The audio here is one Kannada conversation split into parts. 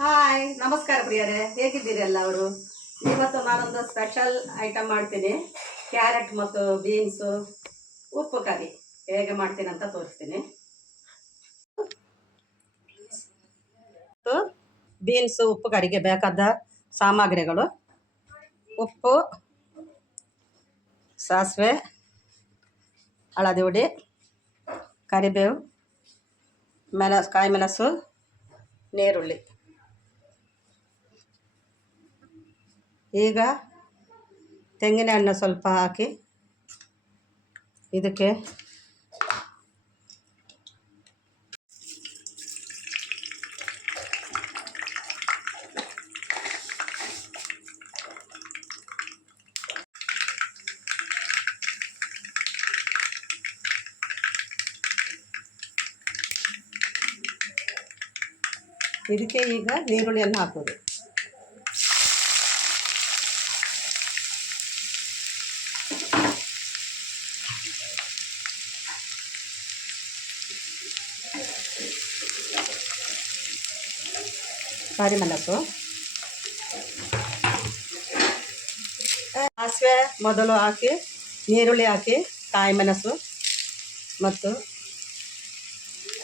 ಹಾಯ್, ನಮಸ್ಕಾರ ಪ್ರಿಯರೇ, ಹೇಗಿದ್ದೀರಿ ಎಲ್ಲವರು? ಇವತ್ತು ನಾನೊಂದು ಸ್ಪೆಷಲ್ ಐಟಮ್ ಮಾಡ್ತೀನಿ. ಕ್ಯಾರೆಟ್ ಮತ್ತು ಬೀನ್ಸು ಉಪ್ಪು ಕರಿ ಹೇಗೆ ಮಾಡ್ತೀನಿ ಅಂತ ತೋರಿಸ್ತೀನಿ. ಬೀನ್ಸು ಉಪ್ಪು ಕರಿಗೆ ಬೇಕಾದ ಸಾಮಗ್ರಿಗಳು: ಉಪ್ಪು, ಸಾಸಿವೆ, ಹಳದಿ ಹುಡಿ, ಕರಿಬೇವು, ಕಾಯಿ ಮೆಣಸು, ನೀರುಳ್ಳಿ. ಈಗ ತೆಂಗಿನ ಎಣ್ಣೆ ಸ್ವಲ್ಪ ಹಾಕಿ ಇದಕ್ಕೆ ಈಗ ನೀರುಳ್ಳಿಯನ್ನು ಹಾಕೋದು. ಕರಿಮೆಣಸು, ಸಾಸಿವೆ ಮೊದಲು ಹಾಕಿ, ನೀರುಳ್ಳಿ ಹಾಕಿ, ಕಾಯಿ ಮೆಣಸು ಮತ್ತು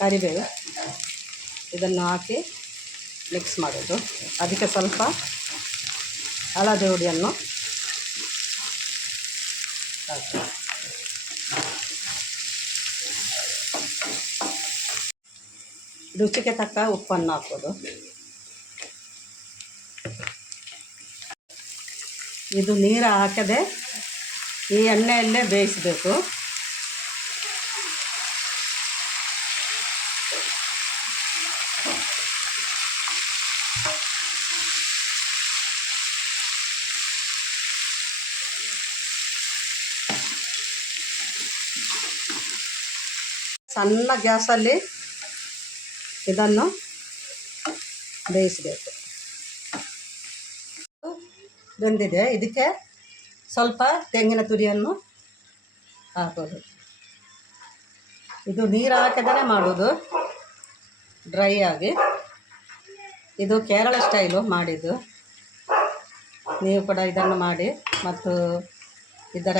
ಕರಿಬೇವು ಇದನ್ನು ಹಾಕಿ ಮಿಕ್ಸ್ ಮಾಡೋದು. ಅದಕ್ಕೆ ಸ್ವಲ್ಪ ಹಳದಿ ಹುಡಿಯನ್ನು ಹಾಕಿ, ರುಚಿಗೆ ತಕ್ಕ ಉಪ್ಪನ್ನು ಹಾಕೋದು. ಇದು ನೀರು ಹಾಕದೆ ಈ ಎಣ್ಣೆಯಲ್ಲೇ ಬೇಯಿಸಬೇಕು. ಸಣ್ಣ ಗ್ಯಾಸಲ್ಲಿ ಇದನ್ನು ಬೇಯಿಸಬೇಕು. ಬೆಂದಿದೆ, ಇದಕ್ಕೆ ಸ್ವಲ್ಪ ತೆಂಗಿನ ತುರಿಯನ್ನು ಹಾಕೋದು. ಇದು ನೀರು ಹಾಕಿದರೆ ಮಾಡೋದು, ಡ್ರೈ ಆಗಿ. ಇದು ಕೇರಳ ಸ್ಟೈಲು ಮಾಡಿದ್ದು. ನೀವು ಕೂಡ ಇದನ್ನು ಮಾಡಿ ಮತ್ತು ಇದರ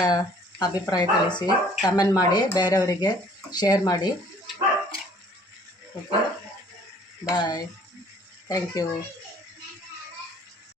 ಅಭಿಪ್ರಾಯ ತಿಳಿಸಿ, ಕಮೆಂಟ್ ಮಾಡಿ, ಬೇರೆಯವರಿಗೆ ಶೇರ್ ಮಾಡಿ. Okay, bye, thank you.